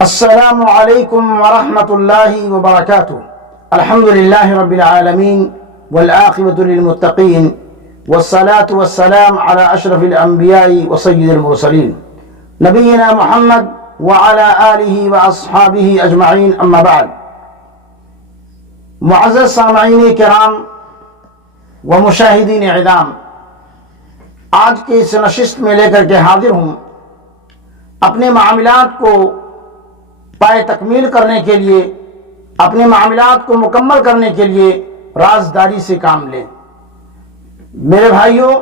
السلام علیکم ورحمۃ اللہ وبرکاتہ۔ الحمد للہ رب العالمین والعاقبۃ للمتقین والصلاة والسلام علی اشرف الانبیاء وسید المرسلین نبینا محمد وعلی آلہ واصحابہ اجمعین، اما بعد۔ معزز سامعین کرام و مشاہدین اعظام، آج کی اس نشست میں لے کر کے حاضر ہوں اپنے معاملات کو پائے تکمیل کرنے کے لیے، اپنے معاملات کو مکمل کرنے کے لیے رازداری سے کام لیں۔ میرے بھائیوں،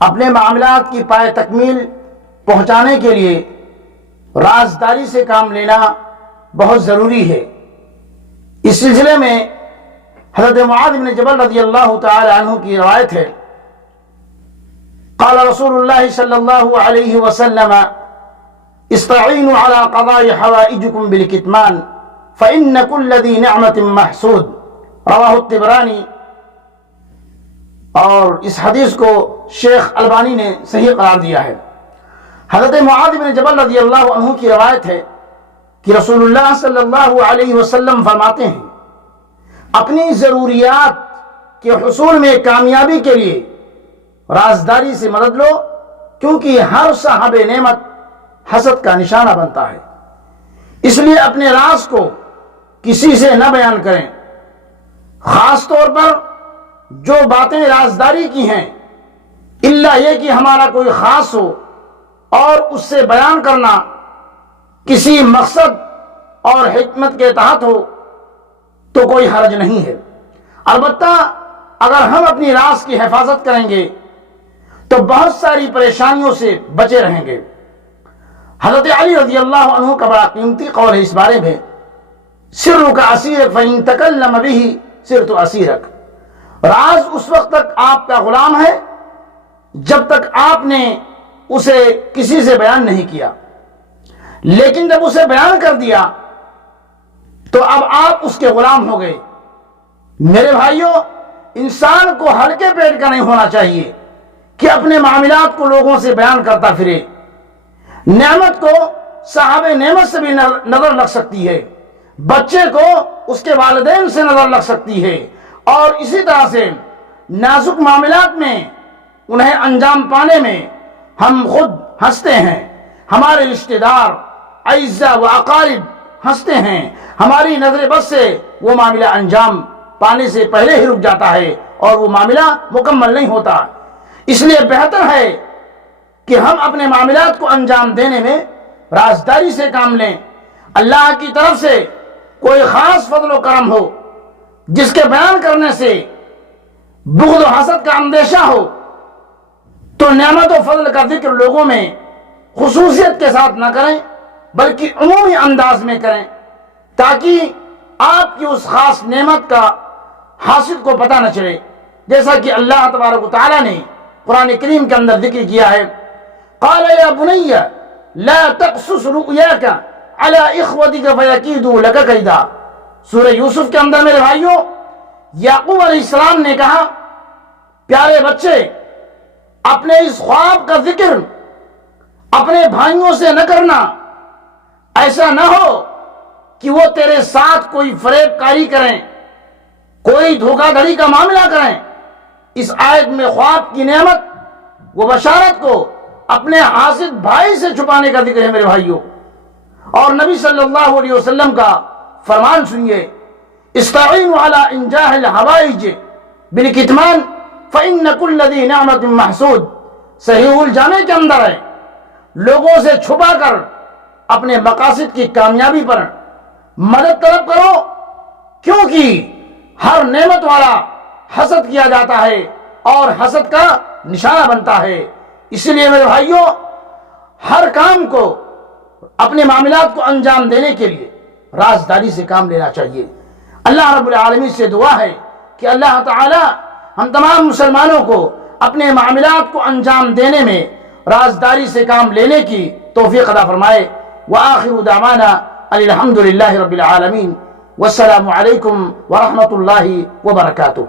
اپنے معاملات کی پائے تکمیل پہنچانے کے لیے رازداری سے کام لینا بہت ضروری ہے۔ اس سلسلے میں حضرت معاذ بن جبل رضی اللہ تعالی عنہ کی روایت ہے، قال رسول اللہ صلی اللہ علیہ وسلم استعینوا علی قضاء حوائجکم بالکتمان فإن كل ذی نعمت محسود، رواہ الطبرانی۔ اور اس حدیث کو شیخ البانی نے صحیح قرار دیا ہے۔ حضرت معاذ بن جبل رضی اللہ عنہ کی روایت ہے کہ رسول اللہ صلی اللہ علیہ وسلم فرماتے ہیں، اپنی ضروریات کے حصول میں کامیابی کے لیے رازداری سے مدد لو، کیونکہ ہر صاحب نعمت حسد کا نشانہ بنتا ہے۔ اس لیے اپنے راز کو کسی سے نہ بیان کریں، خاص طور پر جو باتیں رازداری کی ہیں، الا یہ کہ ہمارا کوئی خاص ہو اور اس سے بیان کرنا کسی مقصد اور حکمت کے تحت ہو تو کوئی حرج نہیں ہے۔ البتہ اگر ہم اپنی راز کی حفاظت کریں گے تو بہت ساری پریشانیوں سے بچے رہیں گے۔ حضرت علی رضی اللہ عنہ کا بڑا قیمتی قول ہے اس بارے میں، سرک اسیرک فإن تکلم بہ صرت اسیرک۔ راز اس وقت تک آپ کا غلام ہے جب تک آپ نے اسے کسی سے بیان نہیں کیا، لیکن جب اسے بیان کر دیا تو اب آپ اس کے غلام ہو گئے۔ میرے بھائیوں، انسان کو ہلکے پیٹ کا نہیں ہونا چاہیے کہ اپنے معاملات کو لوگوں سے بیان کرتا پھرے۔ نعمت کو صاحب نعمت سے بھی نظر لگ سکتی ہے، بچے کو اس کے والدین سے نظر لگ سکتی ہے، اور اسی طرح سے نازک معاملات میں انہیں انجام پانے میں ہم خود ہنستے ہیں، ہمارے رشتہ دار اعزاء و اقارب ہنستے ہیں، ہماری نظر بس سے وہ معاملہ انجام پانے سے پہلے ہی رک جاتا ہے اور وہ معاملہ مکمل نہیں ہوتا۔ اس لیے بہتر ہے کہ ہم اپنے معاملات کو انجام دینے میں رازداری سے کام لیں۔ اللہ کی طرف سے کوئی خاص فضل و کرم ہو جس کے بیان کرنے سے بغض و حسد کا اندیشہ ہو تو نعمت و فضل کا ذکر لوگوں میں خصوصیت کے ساتھ نہ کریں بلکہ عمومی انداز میں کریں، تاکہ آپ کی اس خاص نعمت کا حاصل کو پتہ نہ چلے، جیسا کہ اللہ تبارک و تعالی نے قرآن کریم کے اندر ذکر کیا ہے، قال یا بنی لا تقصص رؤیاک علی اخوتک فیکیدوا لک کیدا۔ سورہ یوسف کے اندر میرے بھائیوں، یعقوب علیہ السلام نے کہا، پیارے بچے، اپنے اس خواب کا ذکر اپنے بھائیوں سے نہ کرنا، ایسا نہ ہو کہ وہ تیرے ساتھ کوئی فریب کاری کریں، کوئی دھوکہ دھڑی کا معاملہ کریں۔ اس آیت میں خواب کی نعمت و بشارت کو اپنے حاسد بھائی سے چھپانے کا ذکر ہے میرے بھائیوں۔ اور نبی صلی اللہ علیہ وسلم کا فرمان سنیے، استعینوا علی انجاح الحوائج بالکتمان فإن كل ذی نعمت محسود۔ صحیح الجامع کے اندر ہے، لوگوں سے چھپا کر اپنے مقاصد کی کامیابی پر مدد طلب کرو، کیونکہ ہر نعمت والا حسد کیا جاتا ہے اور حسد کا نشانہ بنتا ہے۔ اس لیے میرے بھائیوں، ہر کام کو اپنے معاملات کو انجام دینے کے لیے رازداری سے کام لینا چاہیے۔ اللہ رب العالمین سے دعا ہے کہ اللہ تعالی ہم تمام مسلمانوں کو اپنے معاملات کو انجام دینے میں رازداری سے کام لینے کی توفیق عطا فرمائے۔ وآخر دعوانا الحمد للہ رب العالمین، والسلام علیکم ورحمۃ اللہ وبرکاتہ۔